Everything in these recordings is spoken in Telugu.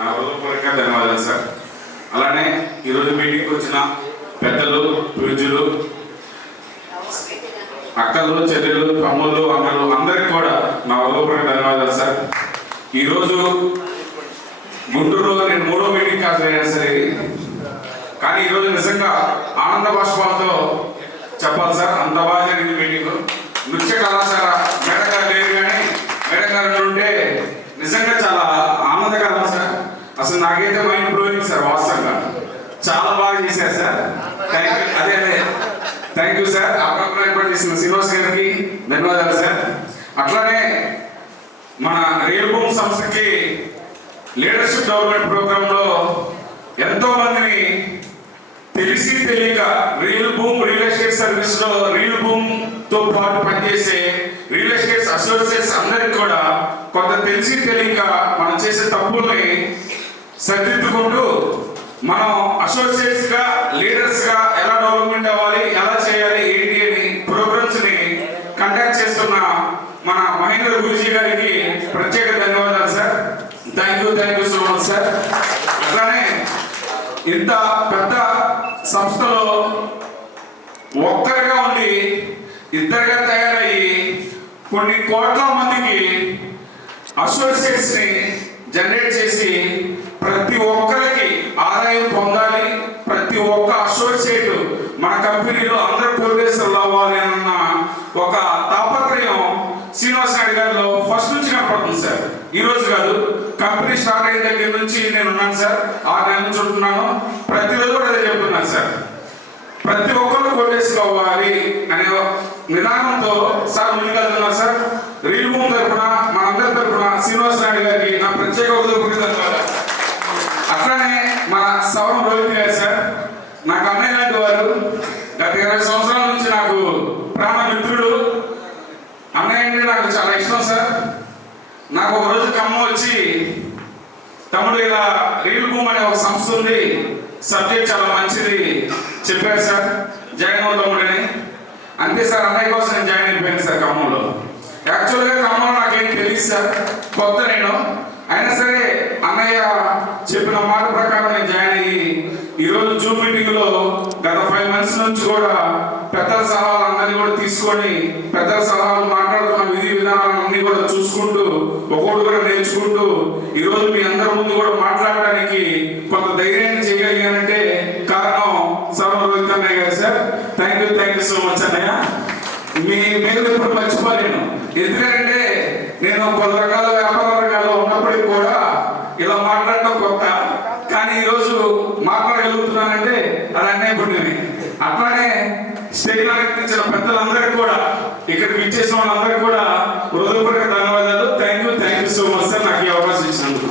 నా హృదయపూర్వక ధన్యవాదాలు సార్. అలానే ఈరోజు మీటింగ్కి వచ్చిన పెద్దలు, పూజ్యులు, అక్కలు, చెల్లెలు, తమ్ముళ్ళు, అమ్మలు అందరికీ కూడా నా హృదయపూర్వక ధన్యవాదాలు సార్. ఈరోజు గుంటూరులో నేను 3వ మీటింగ్ హాజరయ్యాను సరే, కానీ ఈరోజు నిజంగా ఆనంద బాష్పాలతో చెప్పాలి సార్. అంత బాగా జరిగింది మీటింగ్. నృత్య కళాశాల మేడం గారు లేరు, కానీ మేడం గారు ఉంటే నిజంగా చాలా ఆనందకరం సార్. అసలు నాకైతే మైండ్ బ్లోయింగ్ సార్. వాస్తవంగా చాలా బాగా చేశారు సార్. Thank you. అదే థ్యాంక్ యూ సార్. అప్పుడు ఏర్పాటు చేసిన శ్రీనివాస్ గారికి ధన్యవాదాలు సార్. అట్లానే మన రియల్ భూమి సంస్థకి లీడర్షిప్ డెవలప్మెంట్ ప్రోగ్రాంలో ఎంతో మందిని తెలిసి తెలియక real boom real estate service లో రియల్ భూమ్ తో పాటు పనిచేసే రియల్ ఎస్టేట్ అసోసియేట్స్ అందరికి కూడా కొంత తెలిసి తెలియక మనం చేసే తప్పుల్ని సరిదిద్దుకుంటూ మనం అసోసియేట్స్ గా లీడర్స్ గా ఎలా డెవలప్మెంట్ అవ్వాలి, ఎలా చేయాలి, ఏంటి అని ప్రోగ్రామ్స్ ని కండక్ట్ చేస్తున్న మన మహేంద్ర గురుజీ గారికి ప్రత్యేక ధన్యవాదాలు sir. Thank you so much sir. అట్లానే ఇంత పెద్ద సంస్థలో ఒక్కరిగా ఉండి ఇద్దరుగా తయారయ్యి కొన్ని కోట్ల మందికి అసోసియేట్స్ ని జనరేట్ చేసి ప్రతి ఒక్కరికి ఆదాయం పొందాలి, ప్రతి ఒక్క అసోసియేట్ మన కంపెనీలో అందరూ ప్రోగ్రెసర్లు అవ్వాలి అన్న ఒక తాపత్రయం శ్రీనివాస్ నాయుడు గారిలో ఫస్ట్ నుంచి కనపడుతుంది సార్. ఈ రోజు కాదు, కంపెనీ స్టార్ట్ అయిన దగ్గర నుంచి నేను ఉన్నాను సార్. 6 నెలల నుంచి ఉంటున్నాను. ప్రతిరోజు కూడా అదే చెప్తున్నాను సార్. ప్రతి ఒక్కరు కోటేశ్వర అవ్వాలి అనే విధానంతో సార్ ముందుకెళ్తున్నారు సార్. రియల్ భూమి తరఫున మనందరి తరఫున శ్రీనివాస్ నాయుడు గారికి నా ప్రత్యేక ధన్యవాదాలు. అట్లానే మన సవరం రోహిత్ గారు సార్, నాకు అన్నయ్య లాంటి వారు. గత 20 సంవత్సరాల నుంచి నాకు ప్రాణ మిత్రుడు. అన్నయ్య అంటే నాకు చాలా ఇష్టం సార్. నాకు ఒక రోజు ఖమ్మం వచ్చి, తమ్ముడు ఇలా రియల్ భూమ్ అనే ఒక సంస్థ ఉంది, సబ్జెక్ట్ చాలా మంచిది చెప్పారు సార్, జాయిన్ అవుతామని. అంతే సార్, అన్నయ్య కోసం నేను జాయిన్ అయిపోయాను సార్ ఖమ్మంలో. యాక్చువల్గా ఖమ్మంలో నాకేం తెలియదు సార్, కొత్త నేను. అయినా సరే అన్నయ్య చెప్పిన మాట ప్రకారం నేను జాయిన్ అయ్యి ఈరోజు జూమ్ మీటింగ్ లో గత 5 months నుంచి కూడా పెద్దల సలహాలు అందరినీ కూడా తీసుకొని పెద్దల సలహాలు మాట్లాడుతున్న విధి విధానాలన్నీ కూడా చూసుకుంటూ ఒక్కొక్కటి కూడా నేర్చుకుంటూ ఈరోజు మీ అందరి ముందు కూడా మాట్లాడడానికి కొంత ధైర్యాన్ని చేయగలిగానంటే కారణం సర్వ రోహిత్ అన్నయ్య గారు sir. Thank you so much అన్నయ్య. మీ మీరు ఇప్పుడు మర్చిపోలేను. ఎందుకంటే నేను పలు రకాల వ్యాపార రంగాల్లో ఉన్నప్పటికీ కూడా ఇలా మాట్లాడటం కొత్త, కానీ ఈరోజు మాట్లాడగలుగుతున్నానంటే అది అన్నయ్య పుణ్యమే. అట్లానే స్టేజ్ అలంకరించిన పెద్దలందరికీ కూడా, ఇక్కడికి ఇచ్చేసిన వాళ్ళందరికీ కూడా హృదయపూర్వక ధన్యవాదాలు. Thank you so much sir, నాకు ఈ అవకాశం ఇచ్చినందుకు.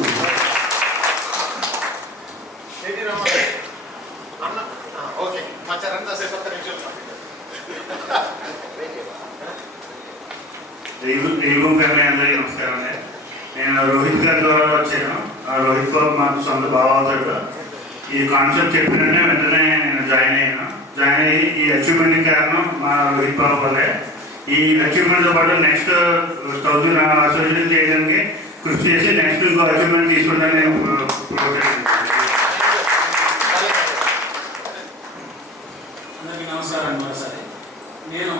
అందరికీ నమస్కారం అండి. నేను రోహిత్ గారి ద్వారా వచ్చాను. రోహిత్ బాబు మాకు సొంత బావవుతాడు. ఈ కాన్సెప్ట్ చెప్పినట్టే వెంటనే నేను జాయిన్ అయ్యాను. జాయిన్ అయ్యి ఈ అచీవ్మెంట్ కారణం మా రోహిత్ బాబు వల్లే. ఈ అచీవ్మెంట్తో పాటు నెక్స్ట్ 1000 అసోసియేషన్ చేయడానికి కృషి చేసి నెక్స్ట్ ఇంకో అచీవ్మెంట్ తీసుకుంటాను నేను. అందరికీ నమస్కారం. మరోసారి నేను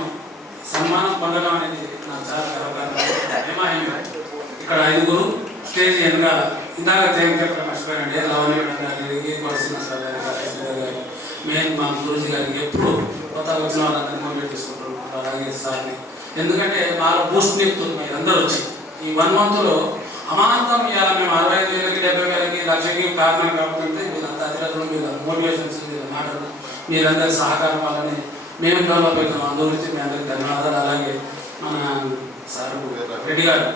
సన్మానం పొందడం అనేది నాకు చాలా గర్వకారణం. ఇక్కడ 5 స్టేజ్ వెనకాల ఇందాక చెప్పడం మర్చిపోయానండి. లవణ్య మెయిన్ మా గురుజీ గారికి ఎప్పుడు కొత్త వచ్చిన వాళ్ళందరినీ మోటివేట్ చేసుకుంటారు. అలాగే సార్ని, ఎందుకంటే బాగా బూస్ట్ నింపుతుంది మీరు అందరూ వచ్చి. ఈ 1 monthలో అమాంతం ఇవాళ మేము 65,000కి 70,000కి 1,00,000కి కారణం కాబట్టి వీళ్ళంతా అధికారులు, వీళ్ళ మోటివేషన్స్, వీళ్ళ మాటలు, మీరందరి సహకారం వాళ్ళని మేము డెవలప్ అవుతాం. అందు గురించి మీ అందరికీ ధన్యవాదాలు. అలాగే మన సార్ రెడ్డి గారు,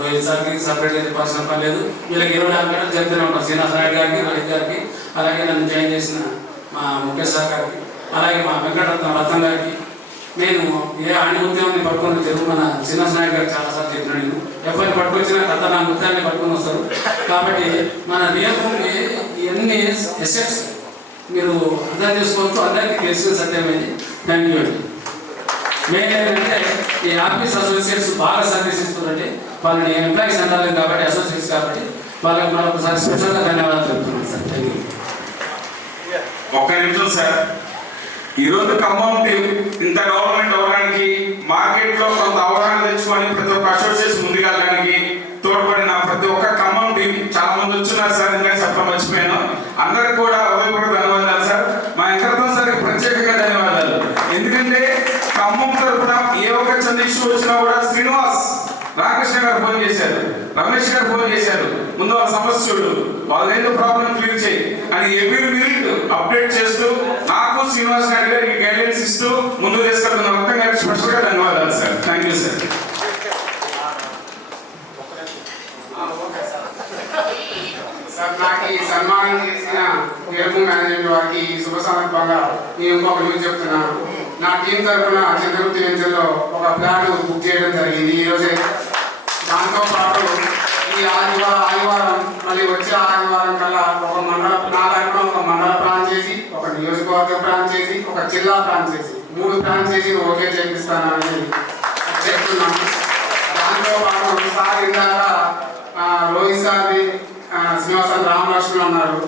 రోహిత్ సార్కి సపరేట్గా చెప్పాల్సిన పని లేదు. వీళ్ళకి 24 గంటలు చెప్తూనే ఉంటాం. శ్రీనివాస్ నాయుడు గారికి, రోహిత్ గారికి, అలాగే నన్ను జాయిన్ చేసిన మా ముఖేష్ సార్ గారికి, అలాగే మా రత్నం గారికి. నేను ఏ ఆణిముత్యాన్ని పట్టుకొని తెలుగు మన శ్రీనివాస్ నాయుడు గారికి చాలాసార్లు చెప్పిన, నేను ఎవరిని పట్టుకొచ్చినా కథ నా ముత్యాన్ని పట్టుకొని వస్తారు. కాబట్టి మన రియల్ భూమి ఇవన్నీ ఎసెట్స్ మీరు అర్థం చేసుకోవచ్చు. అందరికీ తెలిసిన సత్యమైంది. థ్యాంక్ యూ అండి. మెయిన్ ఏంటంటే ఈ ఆఫీస్ అసోసియేట్స్ బాగా సర్వీస్ ఇస్తున్నారండి. వాళ్ళని ఎంప్లాయీస్ అంటారు కాబట్టి అసోసియేట్స్ కాబట్టి వాళ్ళకి మరొకసారి స్పెషల్గా ధన్యవాదాలు చెప్తున్నాను సార్. Thank you. ఒక్క నిమిషం సార్. ఈరోజు ఖమ్మం టీం ఇంత డెవలప్మెంట్ అవ్వడానికి, మార్కెట్లో కొంత అవగాహన తెచ్చుకొని ప్రతి ఒక్క అసోసియేషన్ ముందుకెళ్ళడానికి తోడ్పడిన ప్రతి ఒక్క ఖమ్మం టీం చాలా మంది వచ్చున్నారు సార్. ఇంకా చెప్పడం మర్చిపోయాను. అందరికి కూడా హృదయపూర్వక ధన్యవాదాలు సార్. మా వెంకటరమణ సార్కి ప్రత్యేకంగా ధన్యవాదాలు. ఎందుకంటే ఖమ్మం తరపున ఏ ఒక్క చిన్న ఇష్యూ వచ్చినా కూడా శ్రీనివాస్ రామకృష్ణ గారు ఫోన్ చేశారు, రమేష్ గారు ఫోన్ చేశారు, ముందు వాళ్ళ సమస్య చూడు, వాళ్ళ ఏదో ప్రాబ్లం క్లియర్ చేయి అని ఎవ్రీ మినిట్ అప్డేట్ చేస్తూ నాకు శ్రీనివాస్ నాయుడు గారికి గైడెన్స్ ఇస్తూ ముందుకు తీసుకెళ్తున్న మొత్తం గారికి స్పెషల్గా ధన్యవాదాలు sir. Thank you sir. Sir, నాకు ఈ సన్మానం చేసిన వేరు మేనేజ్మెంట్ వారికి శుభ సందర్భంగా నేను ఇంకొక న్యూస్ చెప్తున్నాను. నా టీం తరఫున చంద్రగుప్తి వెంచర్లో ఒక ప్లాట్ బుక్ చేయడం జరిగింది ఈరోజే. దాంతో పాటు ఈ ఆదివారం మళ్ళీ వచ్చే ఆదివారం కల్లా ఒక మండల, నా తరఫున ఒక మండల ఫ్రాంచైజీ, ఒక నియోజకవర్గ ఫ్రాంచైజీ, ఒక జిల్లా ఫ్రాంచైజీ, 3 ఫ్రాంచైజీలు ఓకే చేపిస్తానని చెప్తున్నాను. దాంతో పాటు సార్ ఇందాక రోహిత్ సార్ని, శ్రీనివాసన్ రామలక్ష్మణ్ అన్నారు.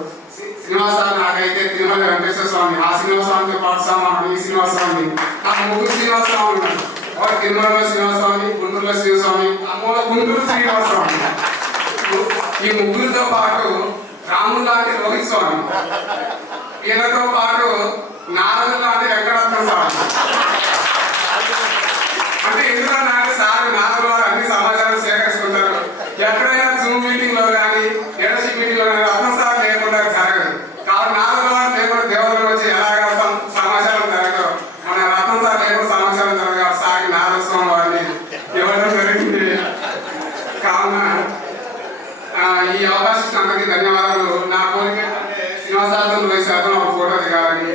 శ్రీనివాసరావు నాకైతే తిరుమల వెంకటేశ్వర స్వామి, ఆ శ్రీనివాసరావుతో పాటు సమానం. ఈ శ్రీనివాసస్వామి నాకు 3 శ్రీనివాసరావు ఉన్నారు. ఒక తిరుమలలో శ్రీనివాసస్వామి, గుంటూరులో శ్రీనివాసస్వామి, అమ్మలో గుంటూరు శ్రీనివాసస్వామి. ఈ 3తో పాటు రాముడు లాంటి రోహిత్ స్వామి, వీళ్ళతో పాటు నారదుడు లాంటి వెంకటరత్న స్వామి. అంటే ఎందుకంటే సార్ నారదుడు వారు అన్ని సమాచారం సేకరించుకుంటారు. ఎక్కడైనా జూమ్ మీటింగ్ లో కానీ లీడర్షిప్ మీటింగ్ లో కానీ రత్న సార్ లేకుండా జరగదు. కాబట్టి నారదుడు వారు లేకుండా దేవుళ్ళు వచ్చి ఎలాగ సమాచారం జరగదు, మన రత్న సార్ లేకుండా సమాచారం జరగదు. సార్ నారద స్వామి వారిని ఇవ్వడం జరిగింది. కావున ఈ అవకాశం అందరికీ ధన్యవాదాలు. నా కోరిక శ్రీనివాసార్థం 20% ఒక ఫోటో దిగాలని.